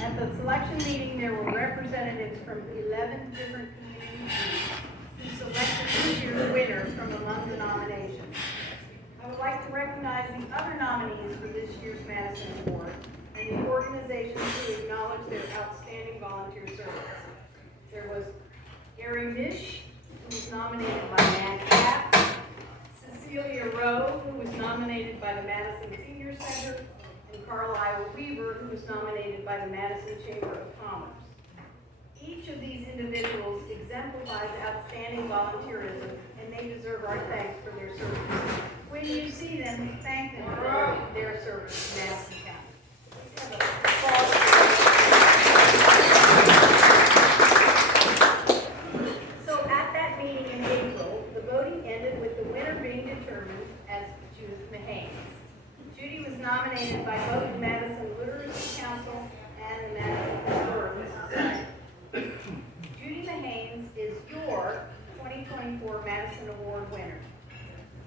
At the selection meeting, there were representatives from 11 different communities who selected this year's winner from among the nominations. I would like to recognize the other nominees for this year's Madison Award and the organizations who acknowledge their outstanding volunteer service. There was Gary Mish, who was nominated by Matt Katz, Cecilia Rowe, who was nominated by the Madison Senior Center, and Carlisle Weaver, who was nominated by the Madison Chamber of Commerce. Each of these individuals exemplifies outstanding volunteerism, and they deserve our thanks for their service. When you see them, thank them for their service to Madison County. Let's have a applause. So at that meeting in April, the voting ended with the winner being determined as Judy Mahanes. Judy was nominated by both the Madison Literacy Council and the Madison Historical Society. Judy Mahanes is your 2024 Madison Award winner.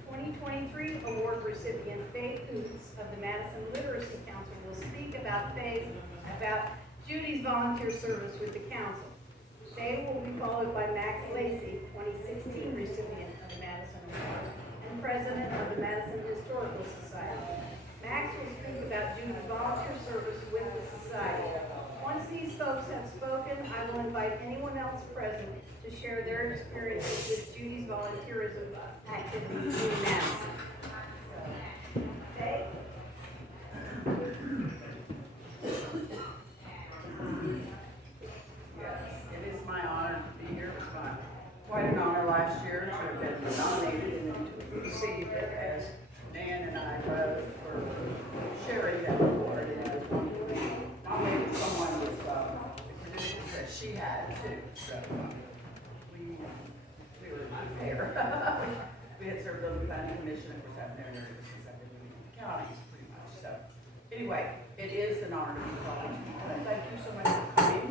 2023 award recipient Faye Coots of the Madison Literacy Council will speak about Judy's volunteer service with the council. Faye will be followed by Max Lacey, 2016 recipient of the Madison Award and president of the Madison Historical Society. Max will speak about Judy's volunteer service with the society. Once these folks have spoken, I will invite anyone else present to share their experiences with Judy's volunteerism activities in Madison. Okay? Yes, it is my honor to be here. It was quite an honor last year to have been nominated and to receive it, as Dan and I both were sharing that award, and it was wonderful to be nominated someone with the credentials that she had too. So we were there. We had served on the planning commission, of course, I've never since I've been in the counties pretty much. So anyway, it is an honor to be called. And thank you so much for coming,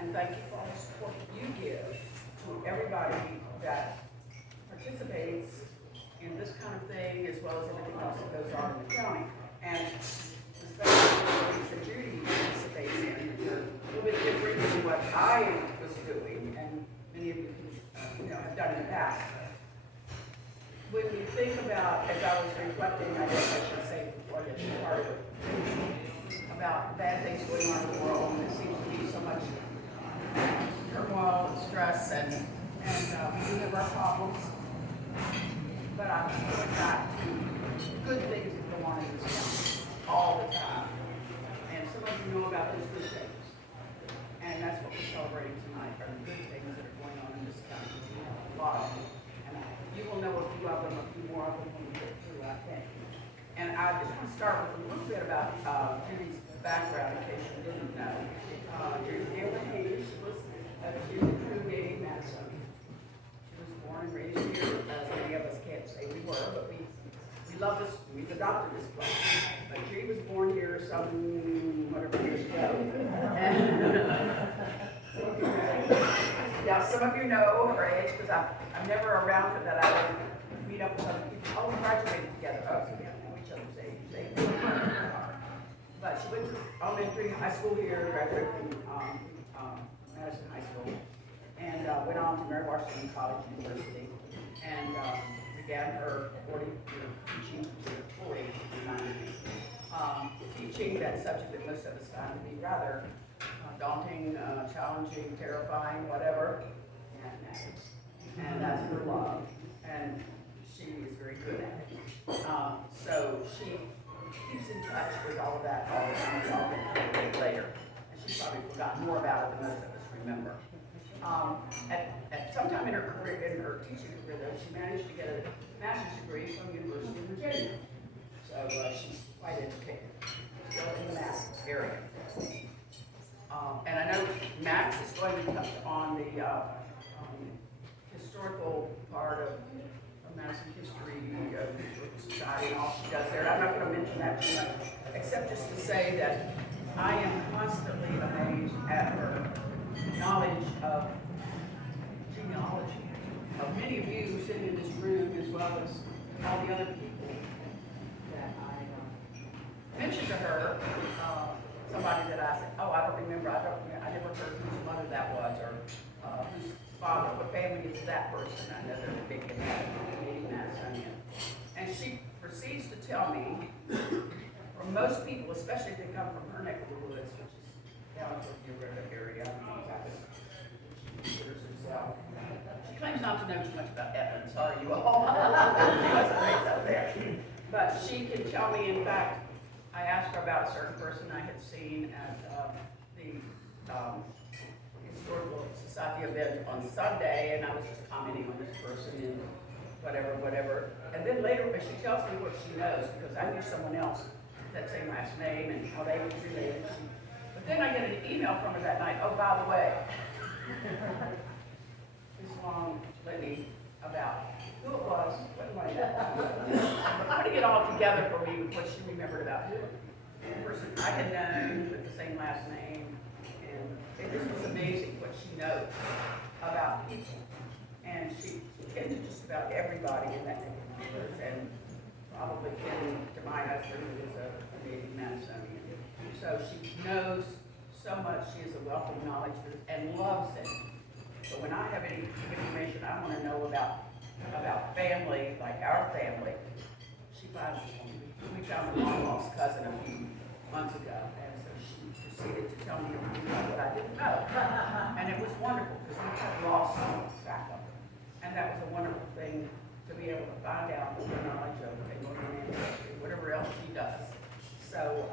and thank you for all the support that you give to everybody that participates in this kind of thing, as well as everything else that goes on in the county. And especially the things that Judy participates in, which are a little bit different than what I was doing, and many of you have done in the past. When you think about, as I was reflecting, I guess I should say before I get started, about bad things going on in the world, and there seems to be so much turmoil and stress, and we do have our problems, but I think back to good things that go on in this county all the time, and some of you know about those good things, and that's what we're celebrating tonight, are the good things that are going on in this county. We have a lot of them. You will know a few of them, a few more of them when we get through, I think. And I just want to start with a little bit about Judy's background, in case you didn't know. Judy Mahanes, she was a true native Madison. She was born and raised here, as many of us can't say we were, but we love this, we've adopted this place. But Judy was born here some, whatever years ago. Yeah, some of you know her age, because I'm never around for that. I would meet up with other people. Oh, we graduated together. Oh, so we don't know each other's age. But she went to elementary high school here, graduated from Madison High School, and went on to Mary Washington College University, and began her 40-year teaching career, 40 teaching that subject that most of us find to be rather daunting, challenging, terrifying, whatever, and that's her love, and she is very good at it. So she keeps in touch with all of that all the time. I'll get to it later, and she's probably forgotten more about it than most of us remember. At some time in her career, in her teaching career, though, she managed to get a master's degree from the University of Virginia. So she's quite educated, still in the math area. And I know Max is going to touch on the historical part of Madison history, the society, and all she does there. I'm not going to mention that too much, except just to say that I am constantly amazed at her knowledge of genealogy, of many of you sitting in this room, as well as all the other people that I mentioned to her, somebody that I said, oh, I don't remember, I never heard whose mother that was, or whose father, what family is that person. I know they're big in that, Canadian Madison. And she proceeds to tell me, for most people, especially if they come from her neck of the woods, which is down toward the River area, I don't know exactly what she considers herself. She claims not to know too much about Evans, sorry you all. She wasn't raised up there. But she can tell me, in fact, I asked her about a certain person I had seen at the Historical Society event on Sunday, and I was just commenting on this person and whatever. And then later, she tells me what she knows, because I knew someone else with that same last name and how they were related. But then I get an email from her that night, oh, by the way, this long lady about who it was, what do I know? Putting it all together for me with what she remembered about who the person I had known with the same last name, and it just was amazing what she knows about people. And she came to just about everybody in that neighborhood, and probably came to my husband, who is a native Madisonian. So she knows so much. She has a wealth of knowledge and loves it. So when I have any information I want to know about family, like our family, we found a long lost cousin a few months ago, and so she proceeded to tell me everything about what I didn't know. And it was wonderful, because we had lost track of her. And that was a wonderful thing to be able to find out her knowledge of a Northern ancestry, whatever else she does. So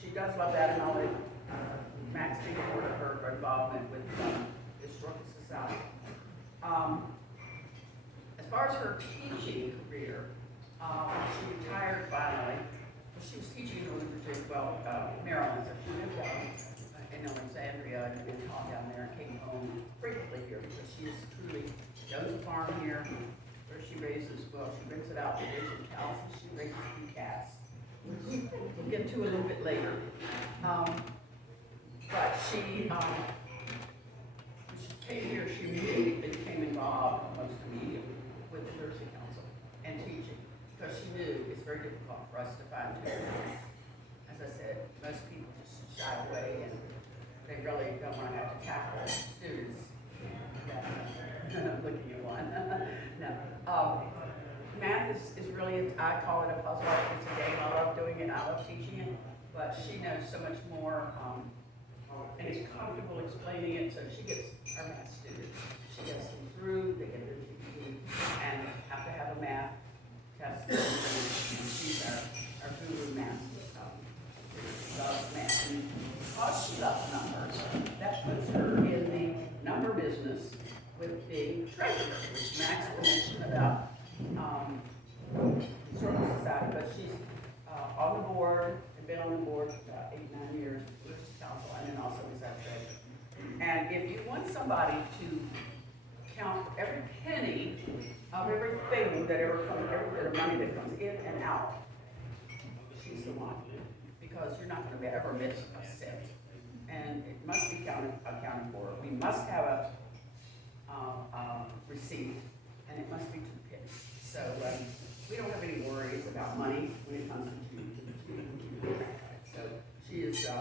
she does love that, and I'll let Max speak for her involvement with the Historical Society. As far as her teaching career, she retired finally. She was teaching in Maryland, so she lived in Alexandria and taught down there, and came home frequently here, because she is truly, she owns a farm here where she brings it out, she raises cows, and she raises a few cats, which we'll get to a little bit later. But she came here, she immediately became involved, almost immediately, with the Literacy Council and teaching, because she knew it's very difficult for us to find tutors. As I said, most people just shy away, and they really don't want to have to tackle students. I'm looking at one. No. Math is really, I call it a puzzle. It's a game. I love doing it. I love teaching it. But she knows so much more, and is comfortable explaining it. So she gets our math students. She gets them through. They get their GPA and have to have a math test. And she's our guru math. Loves math. And because she loves numbers, that puts her in the number business with being treasurer, which Max will mention about Historical Society, but she's on the board, and been on the board for about 8-9 years, Literacy Council, and then also is our treasurer. And if you want somebody to count for every penny of everything that ever comes, every bit of money that comes in and out, she's the one, because you're not going to ever miss a cent, and it must be accounted for. We must have a receipt, and it must be to the penny. So we don't have any worries about money when it comes to Judy. So she is pretty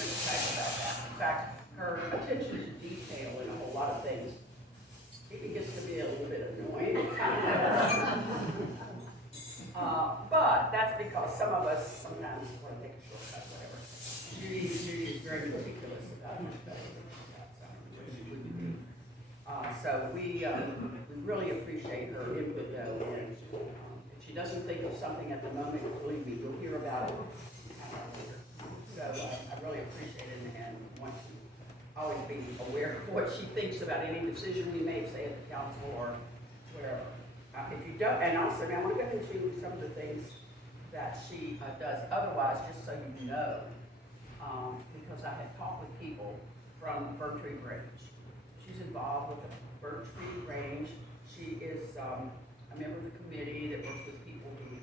much excited about that. In fact, her attention to detail in a whole lot of things, it gets to be a little bit annoying. But that's because some of us sometimes want to take a shortcut, whatever. Judy is very meticulous about much better than she wouldn't be. So we really appreciate her input, though. And if she doesn't think of something at the moment, believe me, we'll hear about it later. So I really appreciate it, and want to always be aware of what she thinks about any decision we may say at the council or wherever. If you don't, and also, now I want to go into some of the things that she does otherwise, just so you know, because I had talked with people from Birch Tree Range. She's involved with the Birch Tree Range. She is a member of the committee that works with people who,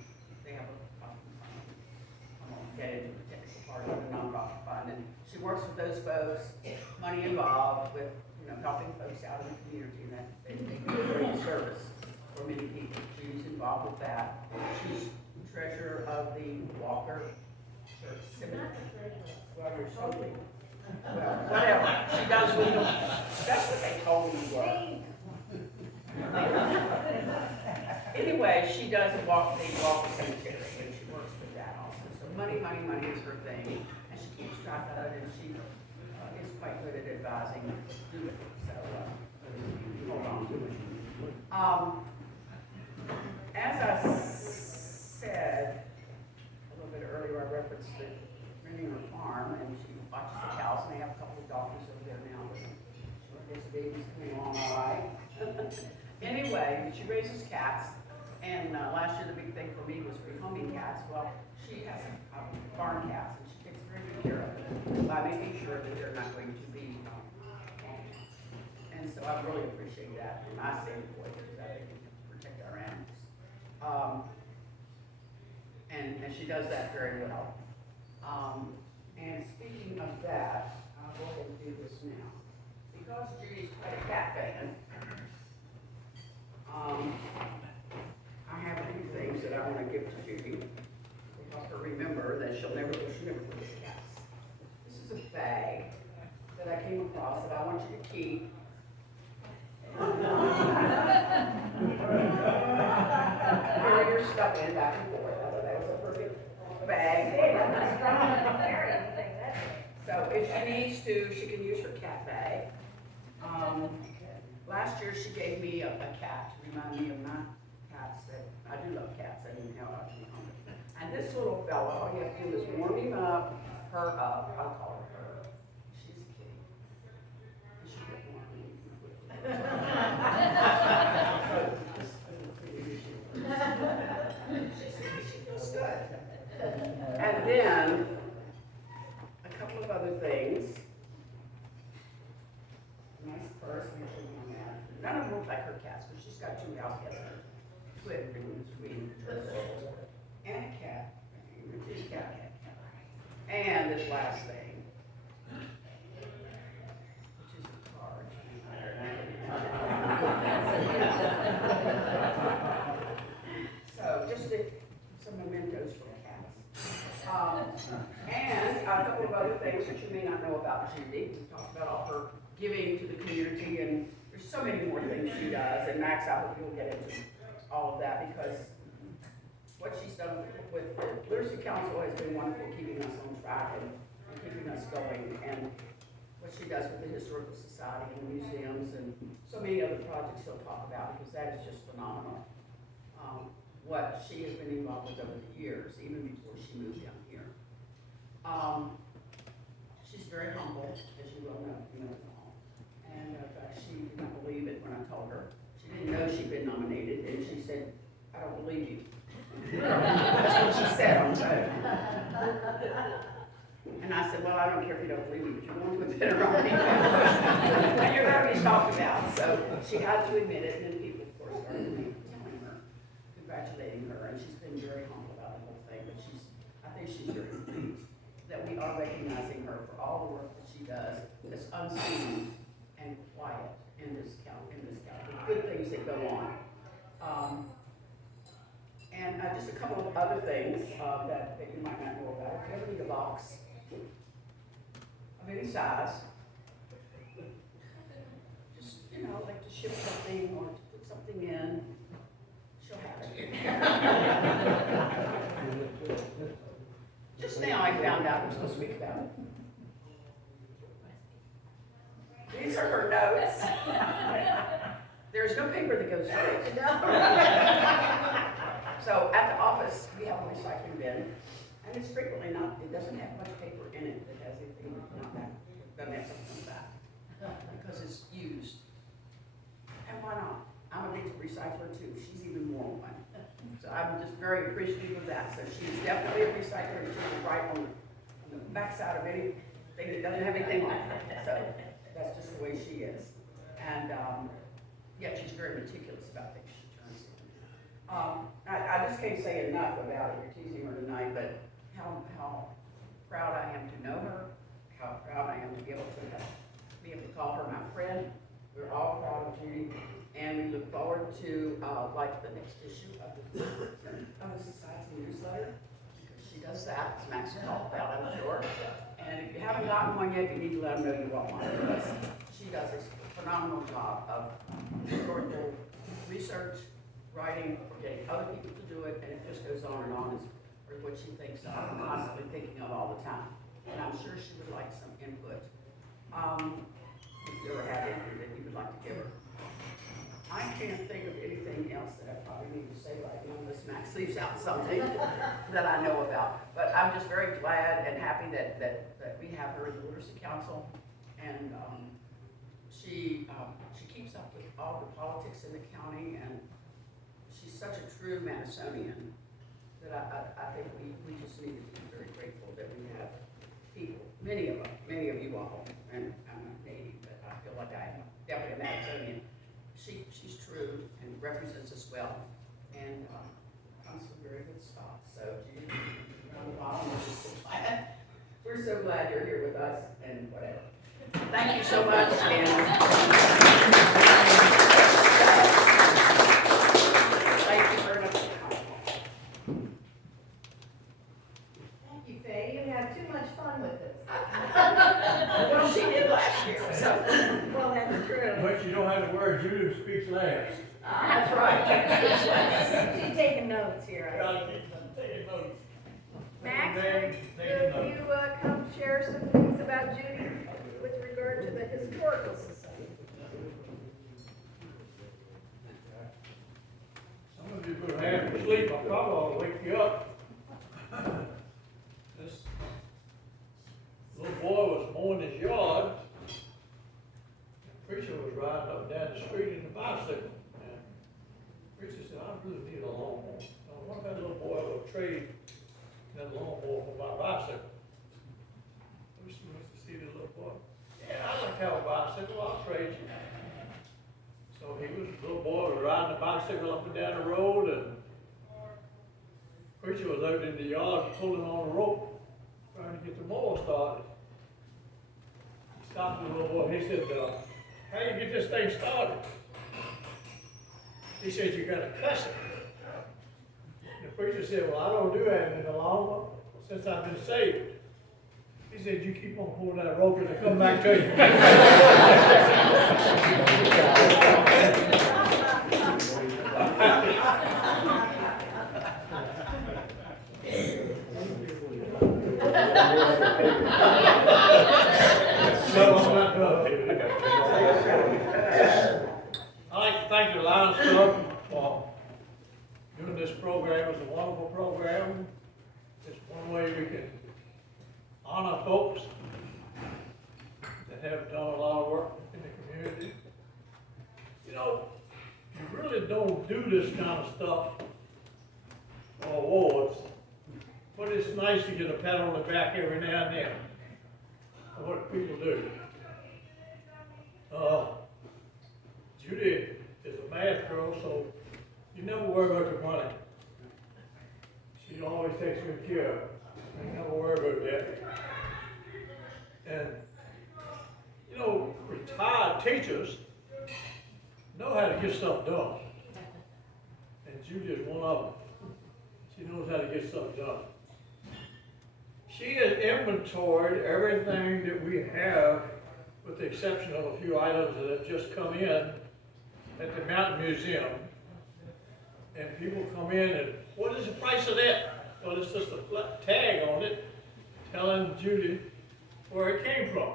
they have I won't get into the technical part of the nonprofit fund, and she works with those folks, money involved with, helping folks out in the community, and that they do a great service for many people. She's involved with that. She's treasurer of the Walker or civic. Well, you're totally, well, whatever, she does with them, that's what they told me was. Anyway, she does walk the cemetery, and she works with that also. So money is her thing, and she keeps track of it, and she is quite good at advising do it. So hold on to it. As I said a little bit earlier, I referenced the renting her farm, and she watches the cows, and they have a couple of doctors over there now. I guess the baby's coming along all right. Anyway, she raises cats, and last year the big thing for me was rehoming cats. Well, she has farm cats, and she takes very good care of them by making sure that they're not going to be homed. And so I really appreciate that from my standpoint, that they can protect our animals. And she does that very well. And speaking of that, I'll go ahead and do this now. Because Judy's quite a cat fan, I have a few things that I want to give to Judy to help her remember that she'll never forget cats. This is a bag that I came across that I want you to keep. Carry your stuff in back and forth. I thought that was a perfect bag. So if she needs to, she can use her cat bag. Last year she gave me a cat to remind me of my cats. That I do love cats. I didn't know I was hungry. And this little fella, all you have to do is warm him up, her up. I'll call her. She's a kitty. She get warm. She feels good. And then a couple of other things. Nice purse, make sure you know that. None of them look like her cats, but she's got two house cats, twin, between and a cat, and this last thing, which is a card. So just some mementos for the cats. And a couple of other things that you may not know about Judy. We talked about all her giving to the community, and there's so many more things she does. And Max, I hope you'll get into all of that, because what she's done with the Literacy Council has been wonderful, keeping us on track and keeping us going. And what she does with the Historical Society and museums and so many other projects she'll talk about, because that is just phenomenal. What she has been involved with over the years, even before she moved down here. She's very humble, as you well know, and in fact, she did not believe it when I told her. She didn't know she'd been nominated, and she said, "I don't believe you." That's what she said on Zoom. And I said, "Well, I don't care if you don't believe me, but you're going to a dinner on me, and you're going to be talked about." So she had to admit it, and then people, of course, started telling her, congratulating her, and she's been very humble about the whole thing. But I think she's very pleased that we are recognizing her for all the work that she does that's unseen and quiet in this county, the good things that go on. And just a couple of other things that you might not know about. If you ever need a box of any size, just, like to ship something or to put something in, she'll have it. Just now I found out, I'm supposed to speak about it. These are her notes. There's no paper that goes straight. So at the office, we have a recycling bin, and it's frequently it doesn't have much paper in it that has anything doesn't have something like that, because it's used. And why not? I'm a big recycler too. She's even more one. So I'm just very appreciative of that. So she's definitely a recycler. She's right on the backside of anything that doesn't have anything on it. So that's just the way she is. And yet she's very meticulous about things she turns in. I just can't say enough about it. You're teasing her tonight, but how proud I am to know her, how proud I am to be able to call her my friend. We're all proud of Judy, and we look forward to the next issue of the society newsletter, because she does that, as Max talked about, I'm sure. And if you haven't gotten one yet, you need to let them know you want one, because she does a phenomenal job of historical research, writing, or getting other people to do it, and it just goes on as or what she thinks of, and constantly thinking of all the time. And I'm sure she would like some input. If you ever have anything that you would like to give her. I can't think of anything else that I probably need to say right now, unless Max leaves out something that I know about. But I'm just very glad and happy that we have her in the Literacy Council, and she keeps up with all the politics in the county, and she's such a true Madisonian that I think we just need to be very grateful that we have people, many of you all, and I'm not native, but I feel like I am definitely a Madisonian. She's true and represents us well, and comes from very good stock. So, Judy, we're so glad you're here with us, and whatever. Thank you so much, and thank you very much. Thank you, Faye. You had too much fun with this. Well, she did last year, so. Well, that's true. But you don't have to worry, Judy speaks last. That's right. She's taking notes here. Gotta keep taking notes. Max, Taking will notes. you come share some things about Judy with regard to the Historical Society? Some of you could have to sleep, I probably ought to wake you up. This little boy was mowing his yard. The preacher was riding up and down the street in a bicycle. And the preacher said, I really need a lawnmower. I wonder if that little boy will trade that lawnmower for my bicycle. I wish you must have seen the little boy. Yeah, I'd like to have a bicycle, I'll trade you. So the little boy was riding the bicycle up and down the road, and the preacher was out in the yard pulling on the rope, trying to get the mower started. He stopped the little boy, he said, how do you get this thing started? He said, you gotta cuss it. The preacher said, well, I don't do that any longer since I've been saved. He said, you keep on pulling that rope and it'll come back to you. No, I'm not done. I'd like to thank the Lions Club for doing this program. It's a wonderful program. It's one way we can honor folks that have done a lot of work in the community. You know, you really don't do this kind of stuff for awards, but it's nice to get a pat on the back every now and then for what people do. Judy is a math girl, so you never worry about the money. She always takes good care of it. You never worry about that. And, you know, retired teachers know how to get stuff done. And Judy is one of them. She knows how to get stuff done. She has inventoried everything that we have, with the exception of a few items that have just come in at the Mountain Museum. And people come in and, what is the price of that? Well, it's just a flat tag on it telling Judy where it came from.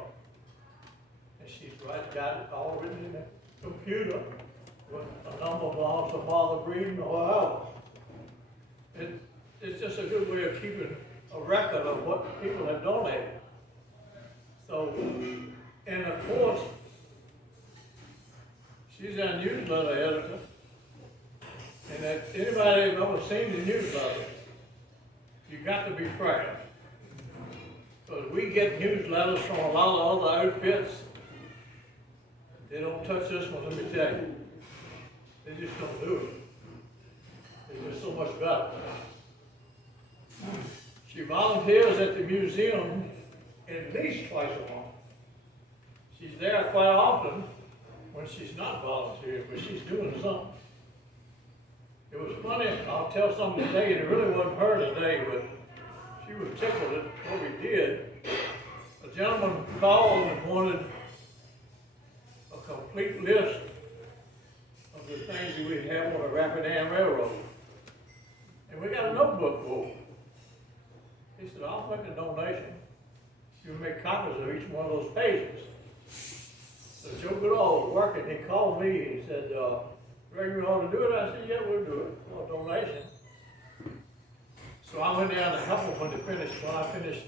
And she's got it all written in the computer with a number belongs to Father Breeden or however. It's just a good way of keeping a record of what people have donated. So, and of course, she's our newsletter editor. And if anybody has ever seen the newsletter, you got to be proud. Because we get newsletters from a lot of other outfits. They don't touch this one, let me tell you. They just don't do it. It's just so much better. She volunteers at the museum at least twice a month. She's there quite often when she's not volunteering, but she's doing something. It was funny, I'll tell something today, and it really wasn't her today, but she was tickled at what we did. A gentleman called and wanted a complete list of the things that we have on the Rapidan Railroad. And we got a notebook full. He said, I'll make a donation. You make copies of each one of those pages. So Joe Goodall was working. He called me and he said, Greg, you ought to do it? I said, yeah, we'll do it. For a donation. So I went down to help him when I finished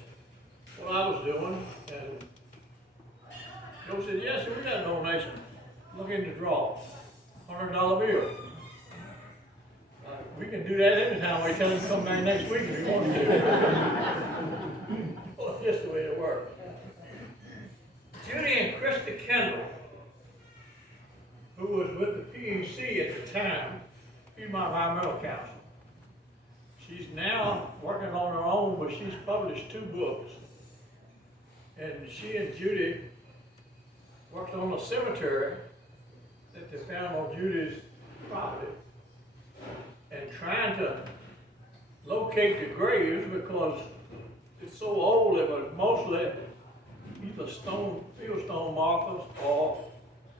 what I was doing. And Joe said, yes, we got a donation. Look in the drawer. $100 bill. We can do that anytime. We tell him to come back next week if he wants to. Well, just the way it works. Judy and Krista Kendall, who was with the PEC at the time, Piedmont Environmental Council. She's now working on her own, but she's published 2 books. And she and Judy worked on a cemetery that they found on Judy's property, and trying to locate the graves because it's so old it was mostly either fieldstone markers or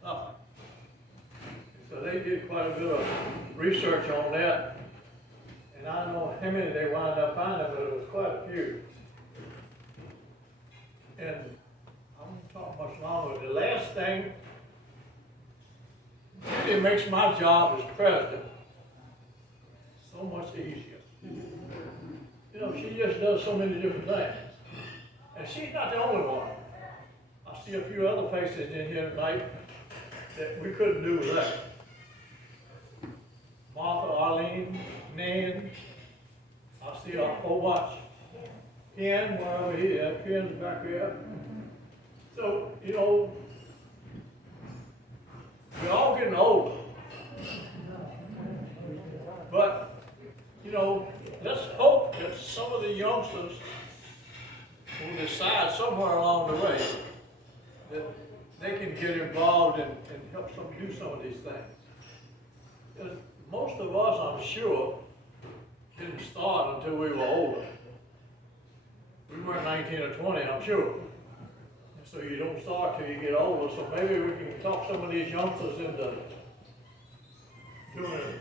nothing. So they did quite a bit of research on that, and I don't know how many they wound up finding, but it was quite a few. And I won't talk much longer. The last thing, it makes my job as president so much easier. You know, she just does so many different things. And she's not the only one. I see a few other faces in here tonight that we couldn't do without. Martha, Arlene, Nan, I see a whole bunch. Ken, one over here, Ken's back here. So, you know, we're all getting older. But, you know, let's hope that some of the youngsters will decide somewhere along the way that they can get involved and help do some of these things. Because most of us, I'm sure, didn't start until we were older. We weren't 19 or 20, I'm sure. So you don't start till you get older. So maybe we can talk some of these youngsters into doing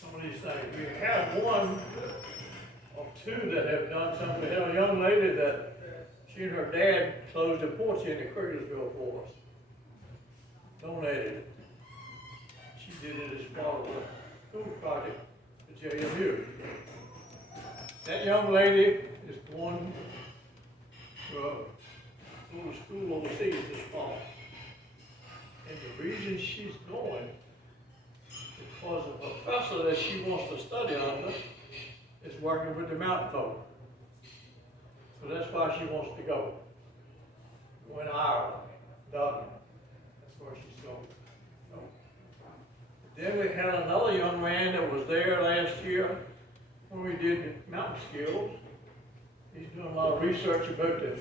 some of these things. We have one or 2 that have done something. We have a young lady that she and her dad closed a porch in Kriegersville for us. Donated it. She did it as part of a school project at JMU. That young lady is going to school overseas this fall. And the reason she's going is because the professor that she wants to study under is working with the mountain folk. So that's why she wants to go. Go in Ireland, Dublin. That's where she's going. So. Then we had another young man that was there last year when we did mountain skills. He's doing a lot of research about the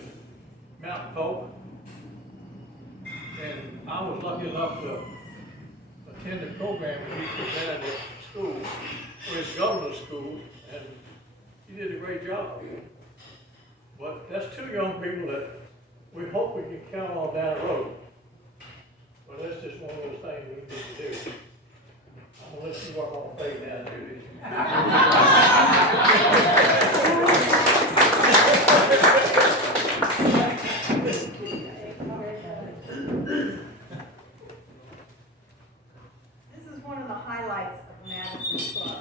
mountain folk. And I was lucky enough to attend the program that he presented at school, or his governor's school, and he did a great job. But that's 2 young people that we hope we can count on down the road. But that's just one of those things we need to do. I'm gonna let you work on the fade now, Judy. This is one of the highlights of Madison Club.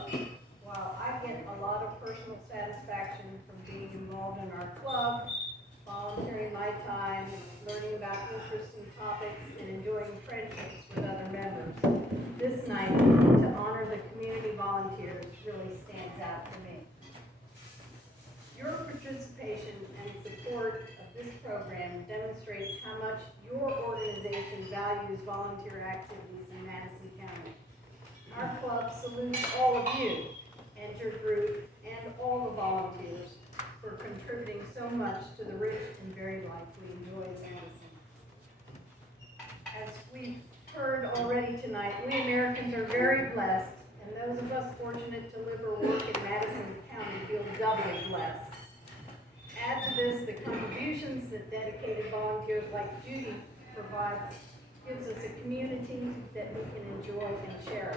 While I get a lot of personal satisfaction from being involved in our club, volunteering my time, learning about interesting topics, and enjoying friendships with other members, this night, to honor the community volunteers really stands out for me. Your participation and support of this program demonstrates how much your organization values volunteer activities in Madison County. Our club salutes all of you and your group and all the volunteers for contributing so much to the rich and varied life we enjoy in Madison. As we've heard already tonight, we Americans are very blessed, and those of us fortunate to live or work in Madison County feel doubly blessed. Add to this the contributions that dedicated volunteers like Judy provides, gives us a community that we can enjoy and cherish.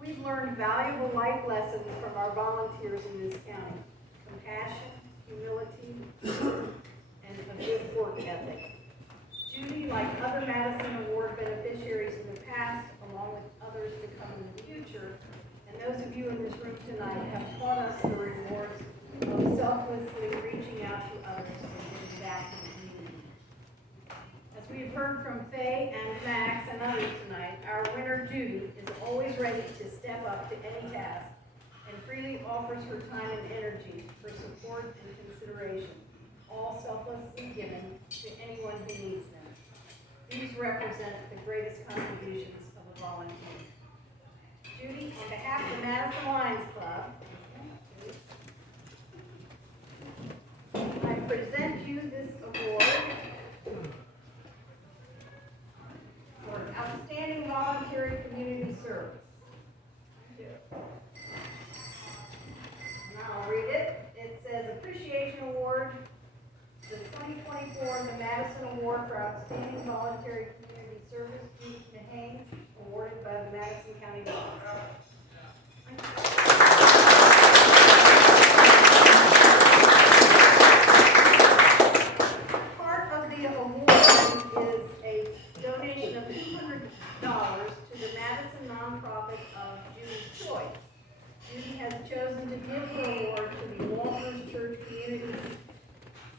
We've learned valuable life lessons from our volunteers in this county: compassion, humility, and a good work ethic. Judy, like other Madison Award beneficiaries in the past, along with others to come in the future, and those of you in this room tonight, have taught us the rewards of selflessly reaching out to others and giving back to the community. As we've heard from Faye and Max and others tonight, our winner Judy is always ready to step up to any task and freely offers her time and energy for support and consideration, all selflessly given to anyone who needs them. These represent the greatest contributions of a volunteer. Judy, on behalf of the Madison Lions Club, I present you this award for outstanding voluntary community service. And I'll read it. It says, Appreciation Award, the 2024 the Madison Award for Outstanding Voluntary Community Service, Judy Mahanes, awarded by the Madison County Historical Society. Part of the award is a donation of $200 to the Madison nonprofit of Judy's choice. Judy has chosen to give her award to the Walker's Church Community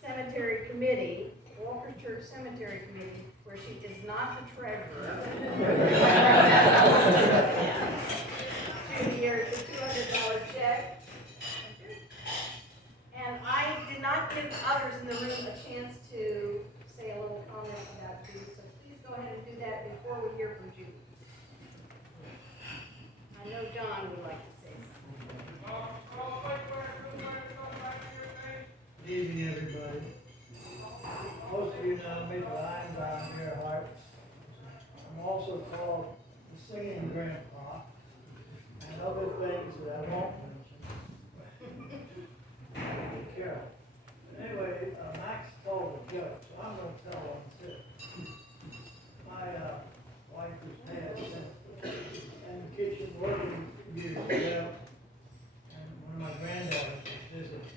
Cemetery Committee, Walker's Church Cemetery Committee, where she is not the treasurer. Judy, here's a $200 check. And I did not give others in the room a chance to say a little comment about Judy, so please go ahead and do that before we hear from Judy. I know John would like to say something. Good evening, everybody. Most of you know me, but I'm down here at Heart. I'm also called the Singing Grandpa, and other things that I won't mention. Be careful. But anyway, Max told a joke, so I'm going to tell one too. My wife was passed in the kitchen working years ago, and one of my granddaughters was visiting.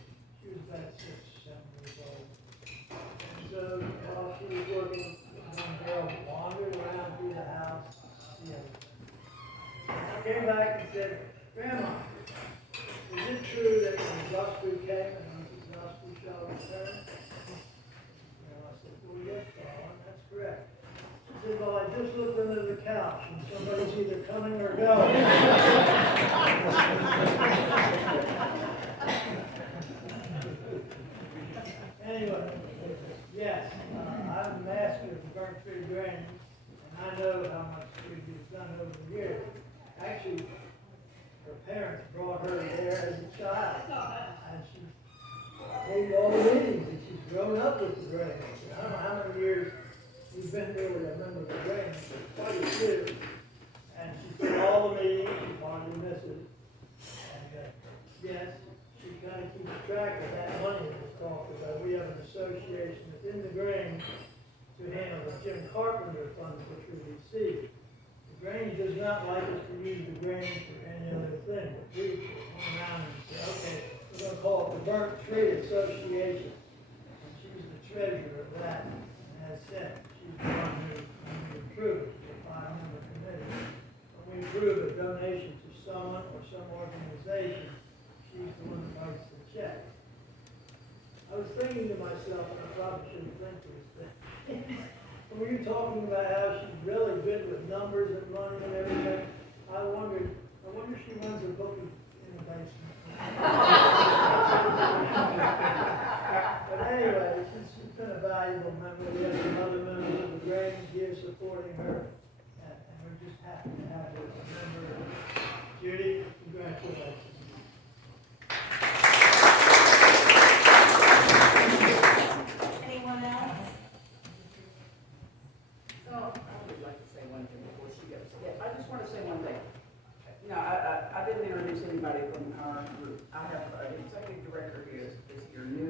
She was about 6 or 7 years old. And so while she was working, one girl wandered around through the house. I came back and said, Grandma, is it true that when the gospel came and the gospel shall return? And I said, well, yes, darling, that's correct. She said, well, I just looked under the couch and somebody's either coming or going. Anyway, yes, I'm a master of burnt tree grains, and I know how much tree is done over the years. Actually, her parents brought her there as a child, and she made all the meetings, and she's grown up with the grains. I don't know how many years you've been there with a member of the grains, but quite a few. And she's been all the meetings, she hardly misses. And yes, she kind of keeps track of that money that was talked about. We have an association within the Grange to handle the Jim Carpenter funds which we receive. The Grange does not like us to use the Grange for any other thing. But we went around and said, okay, we're going to call it the Burnt Tree Association. And she's the treasurer of that. And as said, she's the one who approves the 5-member committee. When we approve a donation to someone or some organization, she's the one that writes the check. I was thinking to myself, and I probably shouldn't think this, that when we were talking about how she's really good with numbers and money and everything, I wonder if she runs a book in the basement. But anyway, she's been a valuable member. We have some other members of the Grange here supporting her, and we're just happy to have her as a member. Judy, congratulations. Anyone else? So, I would like to say one thing before she goes. Yeah, I just want to say one thing. You know, I didn't introduce anybody from our group. I have an executive director who is here new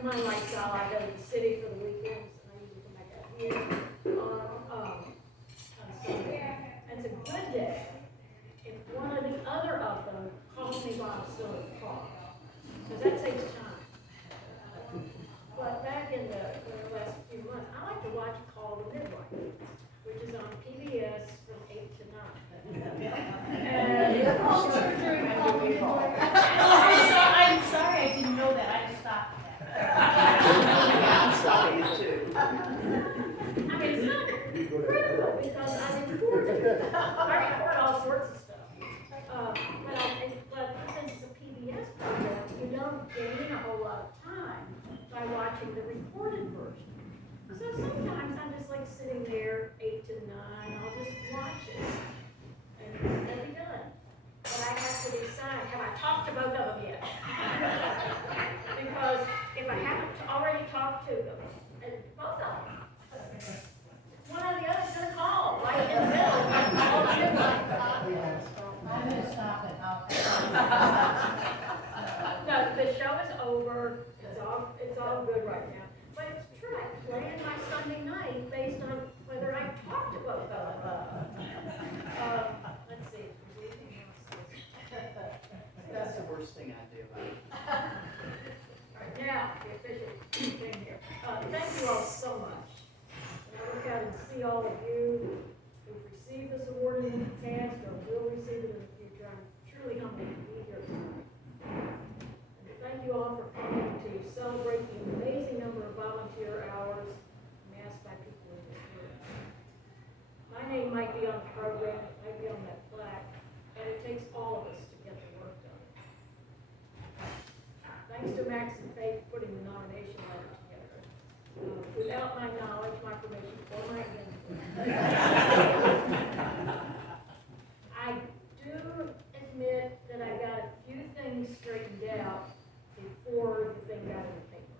That's my lifestyle. I go to the city for the weekends, and I usually come back out here on Sunday. And it's a good day if one or the other of them calls me while I'm still in the car, because that takes time. But back in the last few months, I like to watch Call the Midwife, which is on PBS from 8 to 9. And I'm sorry, I didn't know that, I just stopped that. I'm stopping it too. I mean, it's not critical because I record it. I record all sorts of stuff. But since it's a PBS program, you don't gain a whole lot of time by watching the recorded version. So sometimes I'm just like sitting there 8 to 9, I'll just watch it and that'll be done. But I have to decide, have I talked to both of them yet? Because if I haven't already talked to them, and both of them, one or the other's gonna call right in the middle. I'm gonna stop it, No, the show is over, it's all good right now. But it's true, I plan my Sunday night based on whether I talked to both of them. Let's see, if there's anything else. That's the worst thing I do. All right, now, the official thing here. Thank you all so much. And I look out and see all of you who've received this award in the past or will receive it in the future. I'm truly humbled to be here tonight. And thank you all for coming to celebrate the amazing number of volunteer hours amassed by people in this room. My name might be on the program, it might be on that plaque, but it takes all of us to get the work done. Thanks to Max and Faith for putting the nomination letter together. Without my knowledge, my permission, or my input. I do admit that I got a few things straightened out before the thing got in the paper.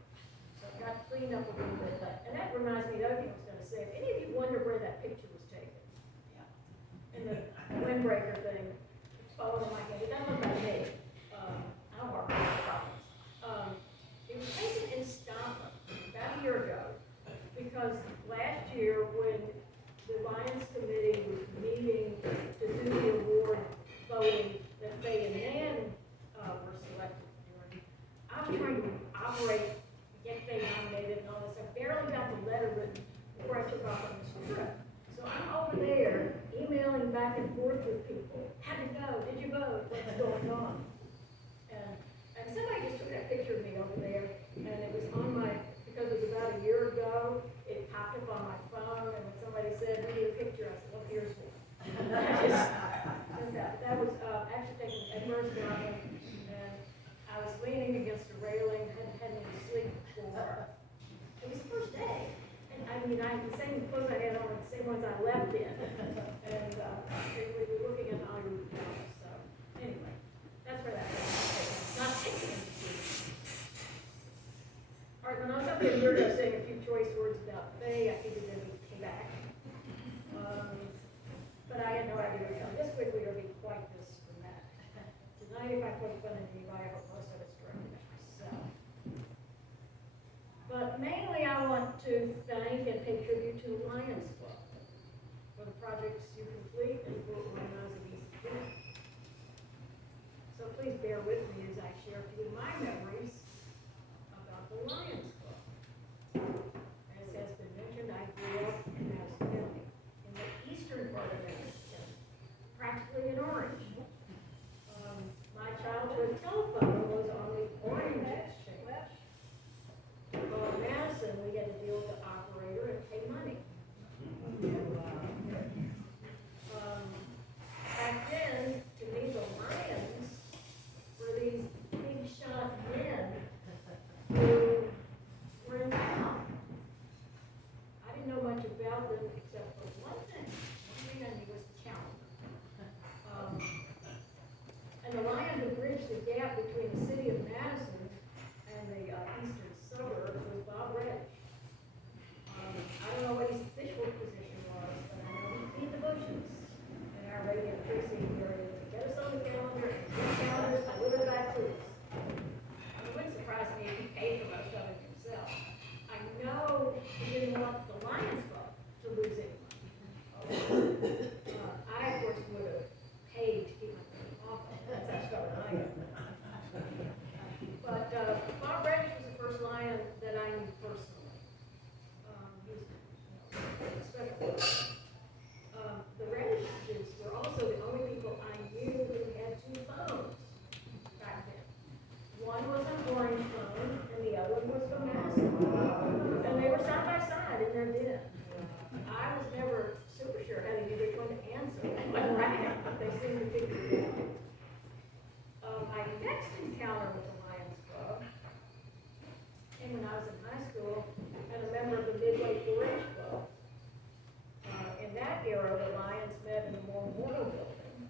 So I got cleaned up a little bit, and that reminds me of the other thing I was gonna say. If any of you wonder where that picture was taken, and the windbreaker thing falling on my head, it doesn't look like me. I don't work with problems. It was taken in Scotland about a year ago, because last year when the Lions Committee was meeting to do the award voting that Faye and Nan were selected during, I was trying to operate, get Faye nominated and all this. I barely got the letter written before I took off on this trip. So I'm over there emailing back and forth with people. How'd it go? Did you vote? What's going on? And somebody just took that picture of me over there, and it was on my, because it was about a year ago, it popped up on my phone, and when somebody said, we need a picture, I said, well, here's one. That was actually taken at Edinburgh, Scotland, and I was leaning against a railing, hadn't had any sleep before. It was the first day. I mean, I had the same clothes I had on, the same ones I left in, and we were looking at Hollywood films, so, anyway, that's where that was. Not taking it. All right, when I was up there a year ago saying a few choice words about Faye, I figured they would came back. But I had no idea it would come this quickly or be quite this dramatic. Tonight, if I poke fun at anybody, I hope most of it's directed at myself. But mainly I want to thank and pay tribute to the Lions Club for the projects you complete and for organizing these events. So please bear with me as I share a few of my memories about the Lions Club. As has been mentioned, I grew up in Madison County, in the eastern part of Madison County, practically in Orange. My childhood telephone was on the Orange Exchange. Well, in Madison, we had to deal with the operator and pay money. Back then, to me, the Lions were these big shot men personally. He's, special. The Radishes were also the only people I knew who had two phones back then. One was an orange phone, and the other was a Madison phone. And they were side by side in their den. I was never super sure how to do which one to answer. But they seemed to figure it out. My next encounter with the Lions Club came when I was in high school and a member of the Midway 4-H Club. In that era, the Lions met in the Memorial Building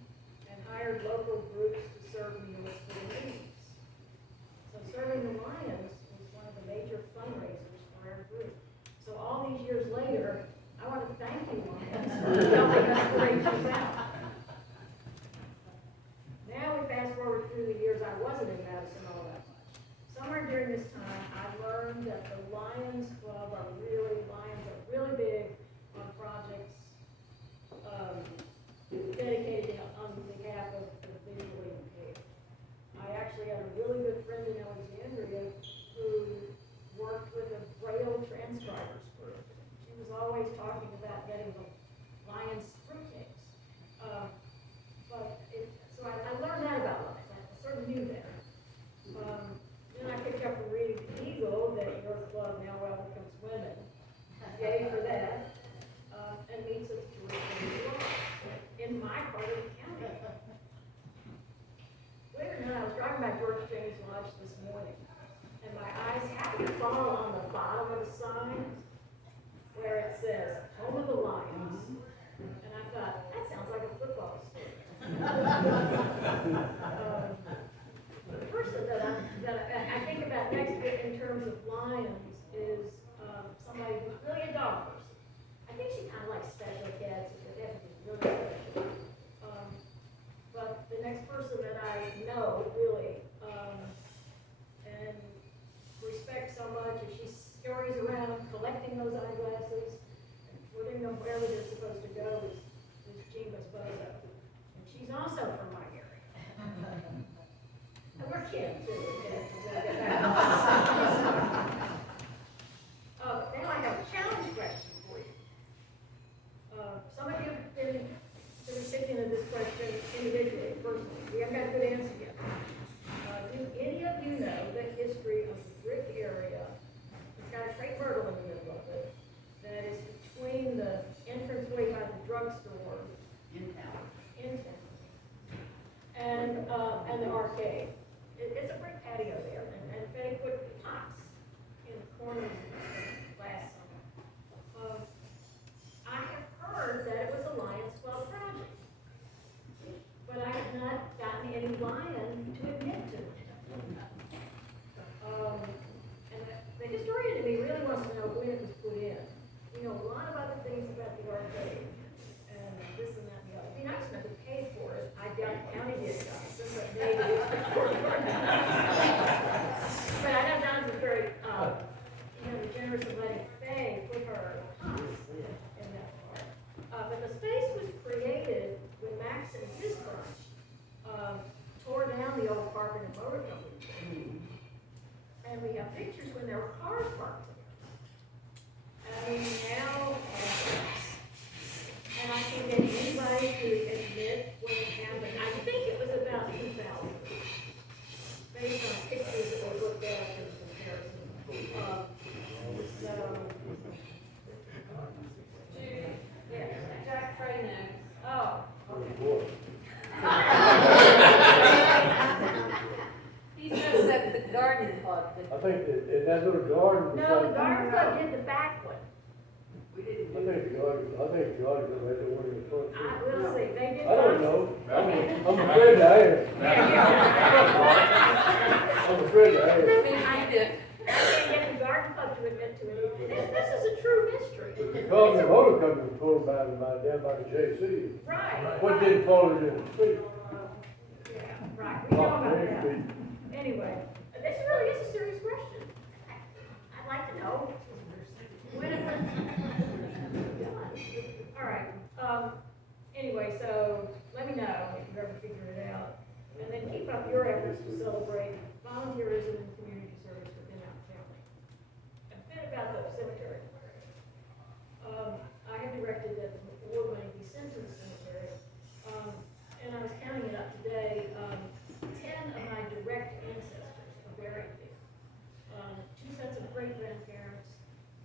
and hired local groups to serve meals for the needs. So serving the Lions was one of the major fundraisers for our group. So all these years later, I want to thank you, Lions, for helping us bring this out. Now we fast forward through the years I wasn't in Madison all that much. Somewhere during this time, I learned that the Lions Club are really big on projects dedicated on behalf of the visually impaired. I actually had a really good friend in Alexandria who worked with a Braille transcribers group. She was always talking about getting the Lions fruitcakes. So I learned that about Lions. I sort of knew that. Then I picked up from reading the Eagle that your club now welcomes women. Yay for that. And meets us in my part of the county. Believe it or not, I was driving by George James Lodge this morning, and my eyes happened to fall on the bottom of the sign where it says, "Home of the Lions." And I thought, that sounds like a football stadium. The person that I think about next in terms of Lions is somebody who's really a dog person. I think she kind of likes special cats, but they have to be really special. But the next person that I know really and respect so much is she scurries around collecting those eyeglasses and putting them wherever they're supposed to go is Jean Bozo. And she's also from my area. And we're kids too. Now I have a challenge question for you. Some of you have been the recipient of this question individually, personally. We haven't got a good answer yet. Do any of you know the history of the brick area? It's got a crepe myrtle in the middle of it. That is between the entranceway by the drugstore In town. And the arcade. It's a brick patio there, and they put pots in the corners last summer. I have heard that it was a Lions Club project, but I have not gotten any lion to admit to it. And the historian in me really wants to know when it was put in. We know a lot of other things about the arcade, and this and that and the other. It'd be nice enough to pay for it. I doubt the county did, since they did. But I know Don's was very, generous in letting Faye put her house in that part. But the space was created when Max and his bunch tore down the old Carpet and Motor Company. And we have pictures when there were cars parked there. And we now have grass. And I can get anybody to admit when it happened. I think it was about 2000, based on pictures that were looked at in comparison. Yes. Jack Frey knows. Oh, okay. He says that the garden club did. I think that, that little garden. No, the garden club did the back one. We didn't I do think the garden had the one in the front. I will see, they did. I don't know. I'm afraid I am. I'm afraid I am. I did. I can't get the garden club to admit to it. This is a true mystery. The Carpet and Motor Company was pulled down by the JC. Right. What didn't fall in the street? Yeah, right, we know about that. Anyway, this really is a serious question. I'd like to know. When it was all right, anyway, so let me know if you've ever figured it out. And then keep up your efforts to celebrate volunteerism and community service within our county.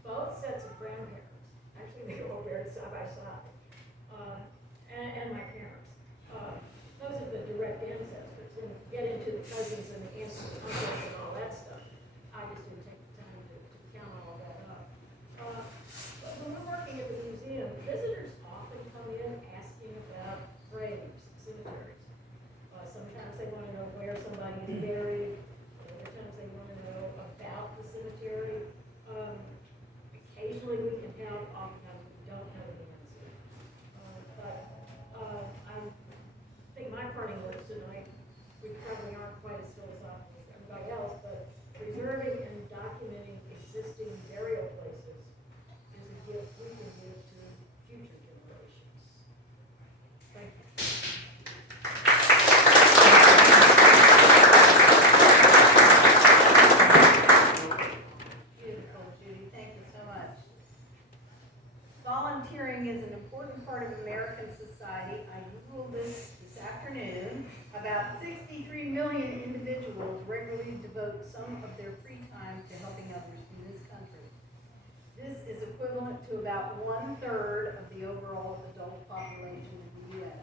both sets of grandparents. Actually, they were all buried side by side. And my parents. Those are the direct ancestors. And if you get into the cousins and the aunts and uncles and all that stuff, I just didn't take the time to count all that up. But when we're working at the museum, visitors often come in asking about graves, cemeteries. Sometimes they want to know where somebody is buried. Other times they want to know about the cemetery. Occasionally we can help, oftentimes we don't know the answer. I think my parting words tonight, we probably aren't quite as philosophical as everybody else, but preserving and documenting existing burial places is a gift we can give to future generations. Thank you. Beautiful, Judy, thank you so much. Volunteering is an important part of American society. I Googled this afternoon. About 63 million individuals regularly devote some of their free time to helping others in this country. This is equivalent to about 1/3 of the overall adult population of the U.S.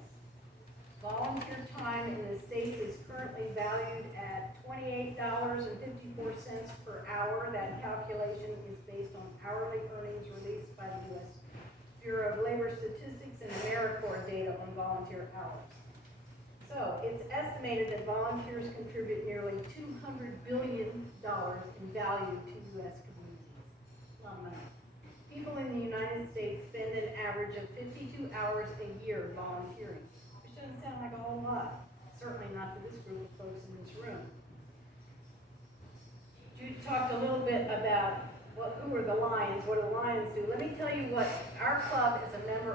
Volunteer time in the States is currently valued at $28.54 per hour. That calculation is based on hourly earnings released by the U.S. Bureau of Labor Statistics and AmeriCorps data on volunteer hours. So it's estimated that volunteers contribute nearly $200 billion in value to U.S. communities. A lot of money. People in the United States spend an average of 52 hours a year volunteering, which doesn't sound like a whole lot. Certainly not to this group of folks in this room. Jude talked a little bit about who are the Lions, what do the Lions do. Let me tell you what our club is a member